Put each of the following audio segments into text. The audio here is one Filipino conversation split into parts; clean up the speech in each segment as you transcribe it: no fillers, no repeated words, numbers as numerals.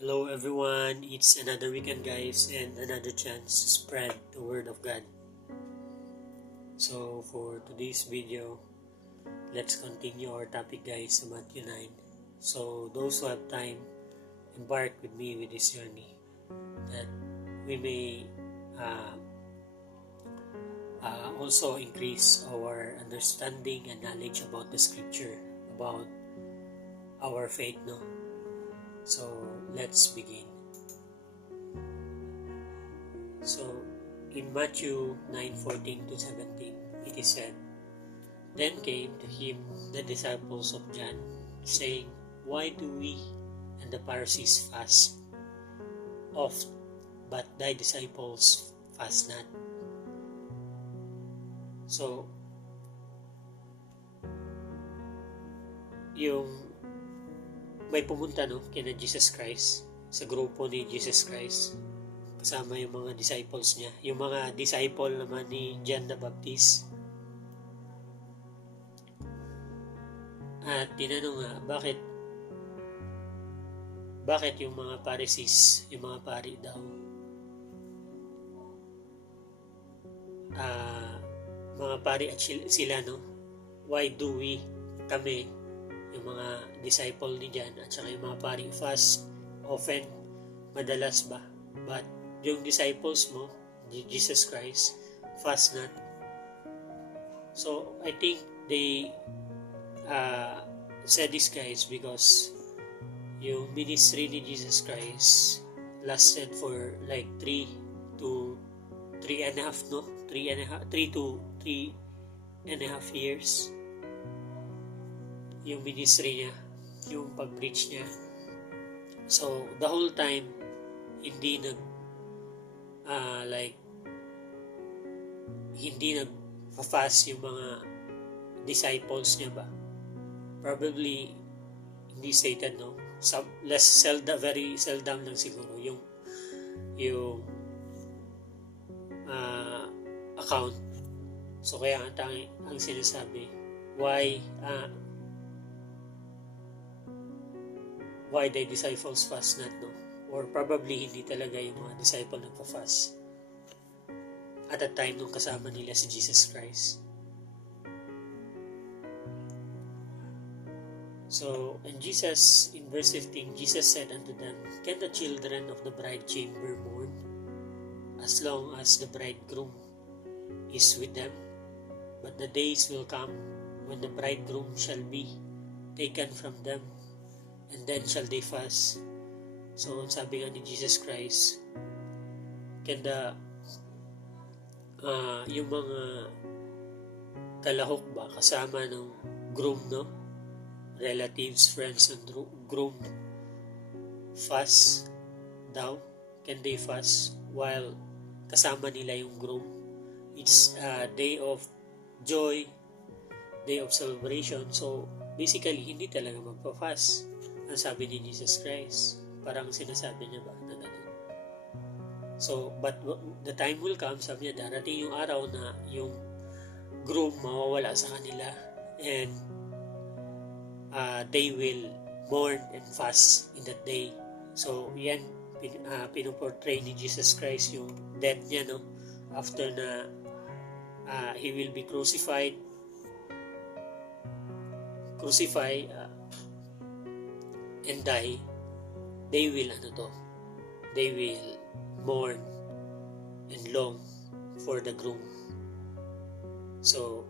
Hello everyone, it's another weekend guys and another chance to spread the word of God. So for today's video, let's continue our topic guys sa Matthew 9. So those who have time, embark with me with this journey that we may also increase our understanding and knowledge about the scripture, about our faith, no? So let's begin. So in Matthew 9:14 to 17, it is said, Then came to him the disciples of John, saying, Why do we and the Pharisees fast oft, but thy disciples fast not? So, yung may pumunta kina Jesus Christ, sa grupo ni Jesus Christ, kasama yung mga disciples niya. Yung mga disciple naman ni John the Baptist. At tinanong nga, bakit yung mga Pharisees, yung mga pari daw, mga pari at sila, why do we, kami, yung mga disciple ni John at saka yung mga pari fast often, madalas ba? But yung disciples mo, Jesus Christ, fast not. So I think they said this guys because yung ministry ni Jesus Christ lasted for like 3 to 3.5 years. Yung ministry niya, yung pag-preach niya. So the whole time hindi nag-fast yung mga disciples niya ba? Probably hindi stated, very seldom lang siguro yung account. So kaya ang sinasabi, why the disciples fast not, or probably hindi talaga yung mga disciple nagpa-fast at the time nung kasama nila si Jesus Christ. So, and Jesus, in verse 15, Jesus said unto them, Can the children of the bride chamber mourn as long as the bridegroom is with them? But the days will come when the bridegroom shall be taken from them, and then shall they fast. So, sabi nga ni Jesus Christ, can yung mga kalahok ba, kasama ng groom, relatives, friends, and groom, fast daw? Can they fast while kasama nila yung groom? It's a day of joy, day of celebration. So, basically, hindi talaga magpa-fast. Ang sabi ni Jesus Christ, parang sinasabi niya ba na gano'n. So, but the time will come, sabi niya, darating yung araw na yung groom mawawala sa kanila and they will mourn and fast in that day. So, yan, pinuportray ni Jesus Christ yung death niya, after na he will be crucified and die. They will mourn and long for the groom. So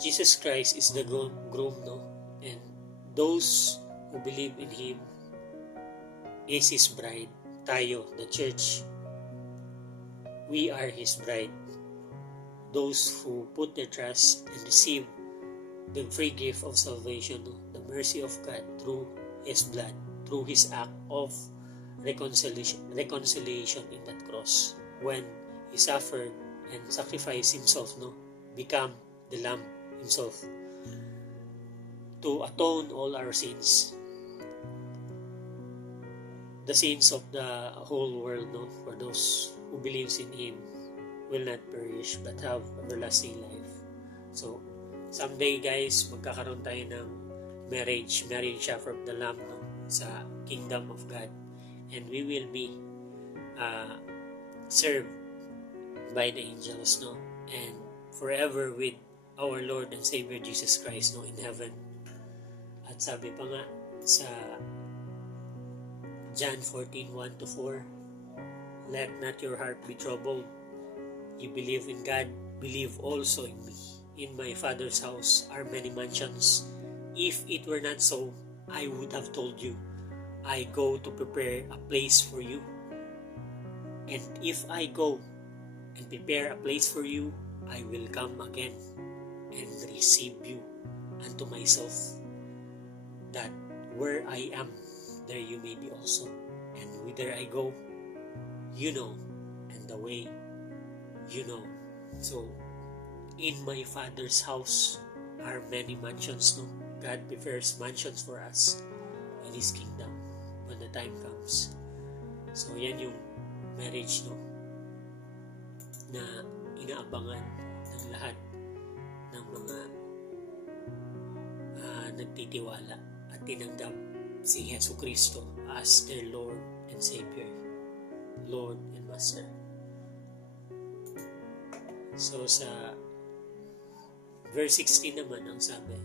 Jesus Christ is the groom, and those who believe in Him is His bride. Tayo, the church, we are His bride. Those who put their trust and receive the free gift of salvation, the mercy of God through His blood, through His act of reconciliation in that cross, when He suffered and sacrificed Himself, become the Lamb Himself to atone all our sins, the sins of the whole world, for those who believes in Him will not perish but have everlasting life. So someday guys, magkakaroon tayo ng marriage supper of the Lamb, sa kingdom of God. and we will be served by the angels, no? And forever with our Lord and Savior Jesus Christ, no, in heaven. At sabi pa nga sa John 14:1-4, let not your heart be troubled. You believe in God, believe also in me. In my Father's house are many mansions. If it were not so, I would have told you, I go to prepare a place for you. And if I go and prepare a place for you, I will come again and receive you unto myself, that where I am, there you may be also. And whither I go, you know, and the way you know. So, in my Father's house are many mansions, no? God prepares mansions for us in His kingdom when the time comes. So, yan yung marriage, no? Na inaabangan ng lahat ng mga nagtitiwala at tinanggap si Jesu Cristo as their Lord and Savior, Lord and Master. So sa verse 16 naman ang sabi,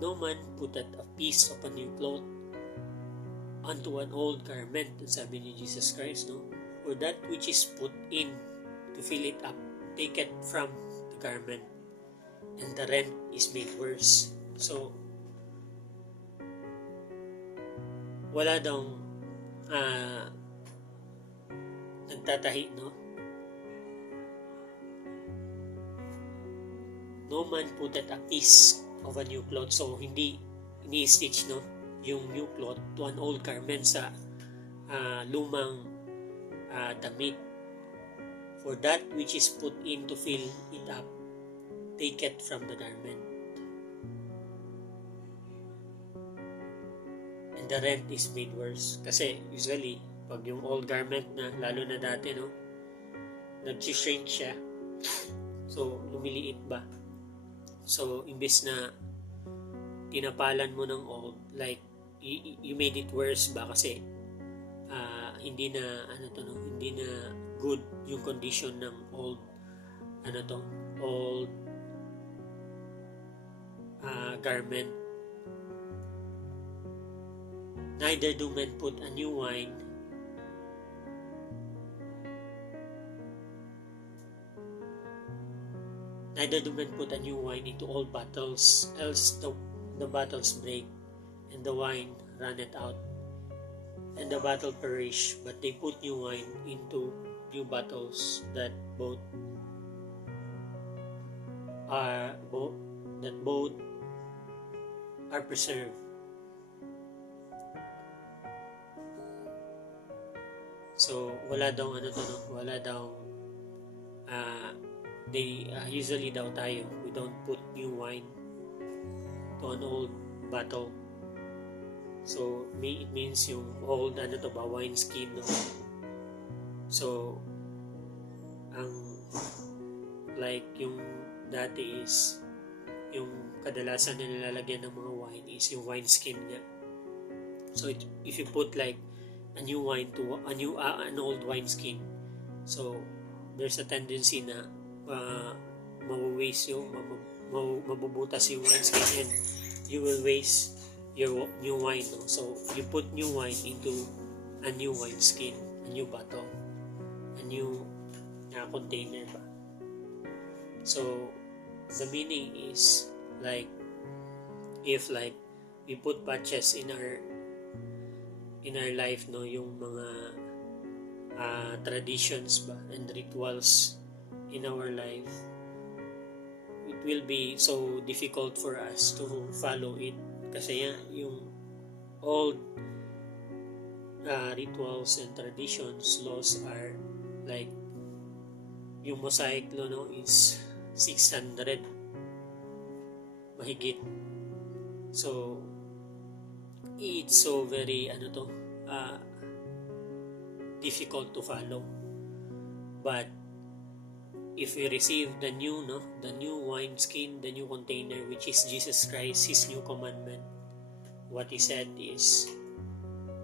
no man putteth a piece of a new cloth unto an old garment. Ang sabi ni Jesus Christ, no? For that which is put in to fill it up, take it from the garment, and the rent is made worse. So, wala daw nagtatahi, no? No man putteth a piece of a new cloth. So, hindi ini-stitch, no, yung new cloth to an old garment sa lumang damit. For that which is put in to fill it up, take it from the garment. And the rent is made worse. Kasi usually, pag yung old garment na, lalo na dati, no, nag-shrink siya. So, lumiliit ba? So, imbes na tinapalan mo ng old, like, you made it worse ba? Kasi, hindi na, hindi na good yung condition ng old, old garment. Neither do men put a new wine into old bottles, else the bottles break, and the wine runneth out, and the bottle perish. But they put new wine into new bottles, that both are preserved. So wala daw they usually daw tayo, we don't put new wine to an old bottle. So it means yung old wine skin, no? So ang like yung dati is yung kadalasan na nilalagyan ng mga wine is yung wine skin niya. So if you put like a new wine to an old wine skin, so there's a tendency na mawawaste yung mabubutas yung wine skin, and you will waste your new wine, no? So you put new wine into a new wine skin, a new bottle, a new container ba. So the meaning is like, if like we put patches in our life, no, yung mga traditions ba and rituals in our life, it will be so difficult for us to follow it, kasi yung old rituals and traditions, laws are like, yung Mosaic law, no, is 600 mahigit. So it's so very difficult to follow. But if we receive the new wine skin, the new container, which is Jesus Christ, His new commandment, what He said is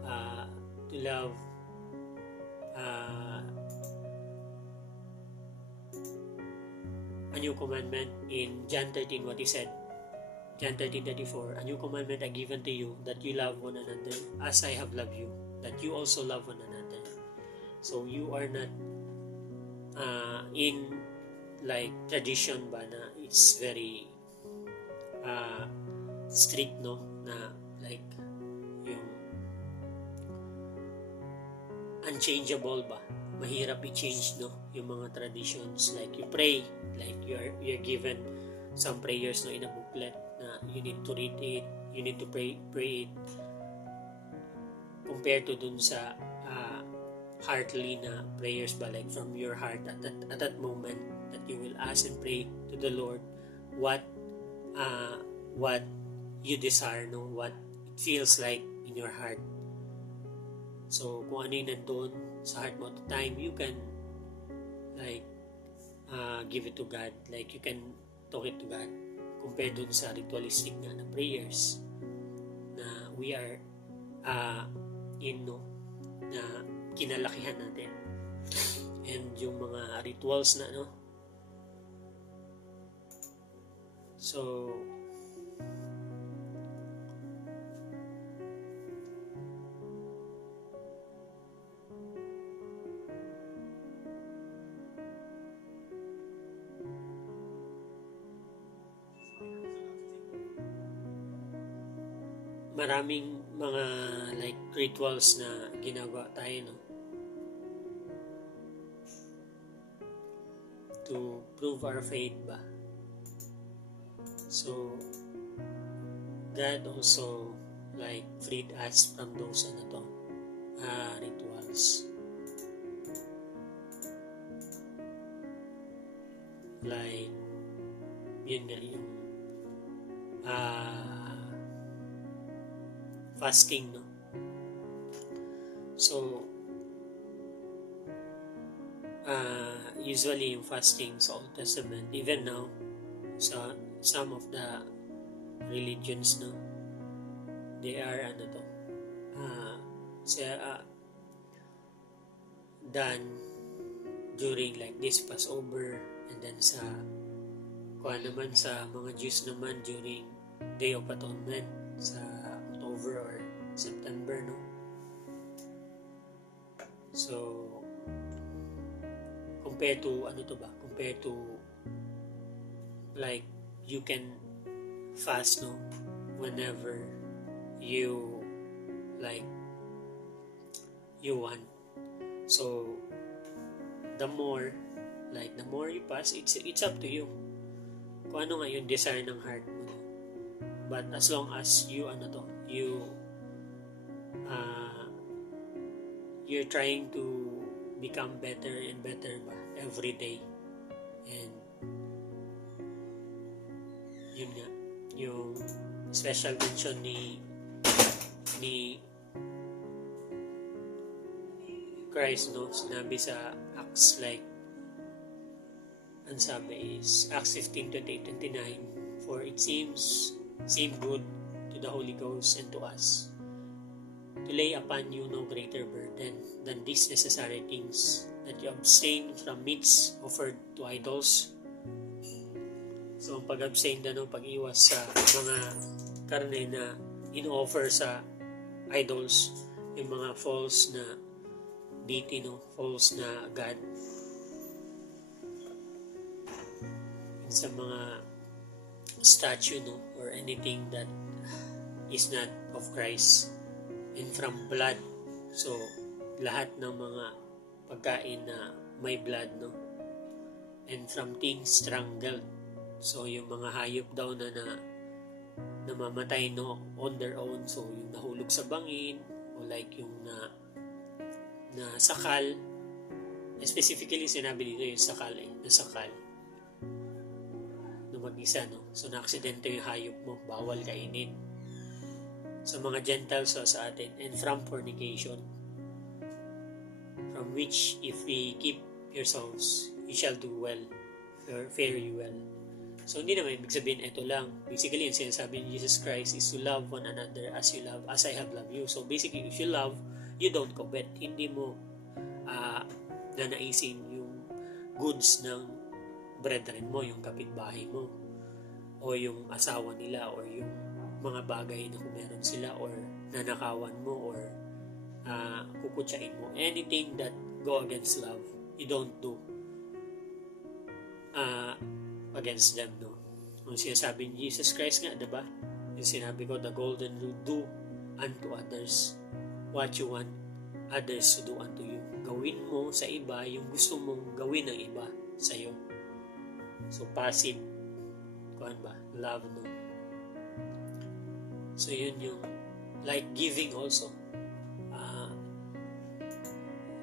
to love a new commandment in John 13, what he said. John 13:34, a new commandment I give unto you, that you love one another as I have loved you, that you also love one another. So you are not in like tradition ba na it's very strict, no, na like yung unchangeable ba, mahirap i-change, no, yung mga traditions, like you pray, like you're given some prayers, no, in a booklet na you need to read it, you need to pray it, compared to dun sa heartily na prayers ba, like from your heart at that moment that you will ask and pray to the Lord what you desire, no, what it feels like in your heart. So kung ano yung nandun sa heart mo at the time, you can like give it to God, like you can talk it to God, compared dun sa ritualistic na prayers na we are na kinalakihan natin, and yung mga rituals na, no. So maraming mga like rituals na ginagawa tayo, no, to prove our faith ba. So God also like freed us from those rituals, like yun nga yung fasting, no. So usually yung fasting sa Old Testament, even now sa some of the religions, no, they are done during like this Passover, and then sa naman sa mga Jews naman during Day of Atonement sa October or September, no. So compared to like you can fast, no, whenever you like you want. So the more you fast, it's up to you kung ano nga yung desire ng heart mo, but as long as you're trying to become better and better ba every day, and yun nga yung special mention ni Christ, no, sinabi sa Acts, like ang sabi is Acts 15:28-29, for it seemed good to the Holy Ghost and to us to lay upon you no greater burden than these necessary things, that you abstain from meats offered to idols. So ang pag-abstain pag-iwas sa mga karne na in-offer sa idols, yung mga false na deity, no, false na God, sa mga statue, no, or anything that is not of Christ, and from blood. So lahat ng mga pagkain na may blood, no, and from things strangled. So yung mga hayop daw na namamatay, no, on their own, so yung nahulog sa bangin, o like yung na sakal, specifically sinabi dito yung sakal, nasakal na mag-isa, no. So na-aksidente yung hayop mo, bawal kainin sa mga Gentiles sa atin, and from fornication, from which if we keep yourselves, you shall do well, or fare you well. So hindi naman ibig sabihin ito lang. Basically yung sinasabi ni Jesus Christ is to love one another as I have loved you. So basically if you love, you don't covet. Hindi mo nanaisin yung goods ng brethren mo, yung kapitbahay mo, o yung asawa nila, or yung mga bagay na kung meron sila, or nanakawan mo, or kukutsain mo. Anything that go against love, you don't do against them, no? Kung sinasabi ni Jesus Christ nga, diba? Yung sinabi ko, the golden rule, do unto others what you want others to do unto you. Gawin mo sa iba yung gusto mong gawin ng iba sa'yo. So, passive, kuhan ba? Love, no? So, yun yung, like giving also.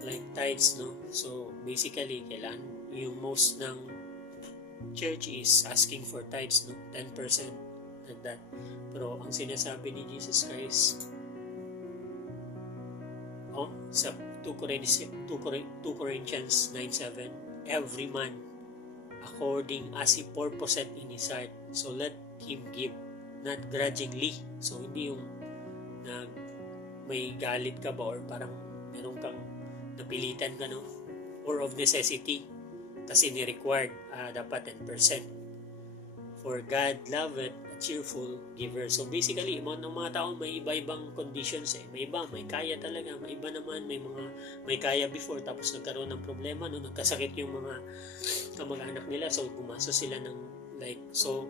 Like tithes, no? So, basically, kailan yung most ng church is asking for tithes, no? 10%, like that. Pero, ang sinasabi ni Jesus Christ, sa 2 Corinthians 9:7, every man according as he purposed in his heart, so let him give, not grudgingly. So, hindi yung may galit ka ba, or parang meron kang napilitan ka, no? Or of necessity, kasi ni-required dapat 10%. For God loveth a cheerful giver. So basically, ng mga tao may iba-ibang conditions eh. May iba, may kaya talaga. May iba naman, may kaya before, tapos nagkaroon ng problema, no? Nagkasakit yung mga kamag-anak nila, so gumastos sila ng like so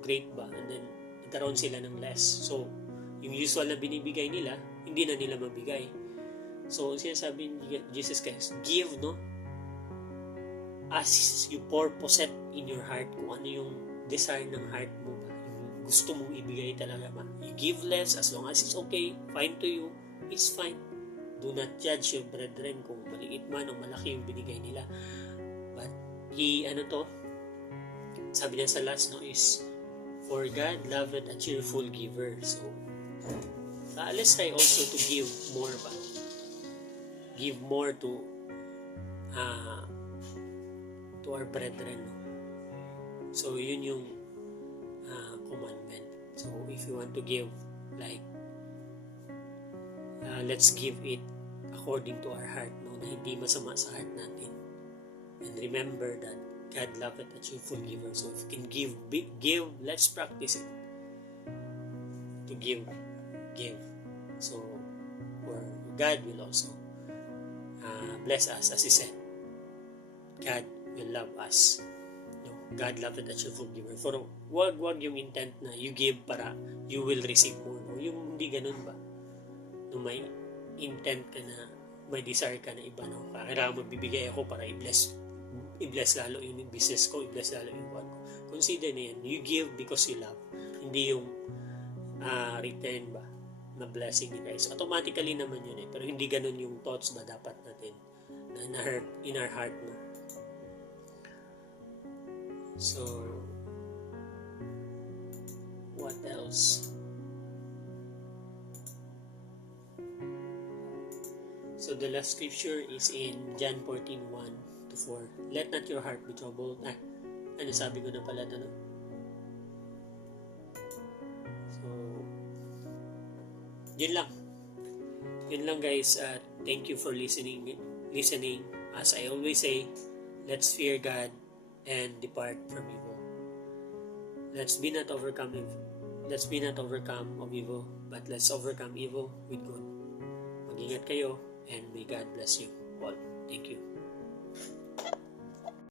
great ba, and then nagkaroon sila ng less. So yung usual na binibigay nila, hindi na nila mabigay. So sinasabi ni Jesus Christ, give, no? As you purpose it in your heart, kung ano yung desire ng heart mo ba, yung gusto mong ibigay talaga ba. You give less as long as it's okay, fine to you, it's fine. Do not judge your brethren kung maliit man o malaki yung binigay nila. But sabi niya sa last, no, is for God loveth a cheerful giver. So let's try also to give more ba. Give more to our brethren, no? So yun yung commandment. So if you want to give, like let's give it according to our heart, no? Na hindi masama sa heart natin. And remember that God loveth a cheerful giver. So if you can give, let's practice it. To give. So for God will also bless us, as He said. God will love us. No? God loveth a cheerful giver. For wag yung intent na you give para you will receive more. No? Yung hindi ganun ba? No, may intent ka na, may desire ka na iba, no? Kailangan magbibigay ako para i-bless lalo yung business ko, i-bless lalo yung buwan ko. Consider na yan. You give because you love. Hindi yung return ba na blessing ni Christ. Automatically naman yun eh. Pero hindi ganun yung thoughts ba dapat natin na in our heart, no? So, what else? So, the last scripture is in John 14:1-4. Let not your heart be troubled. Sabi ko na pala ito, no? So, yun lang. Yun lang, guys. Thank you for listening. As I always say, let's fear God and depart from evil. Let's be not overcome of evil, but let's overcome evil with good. Mag-ingat kayo, and may God bless you all. Thank you.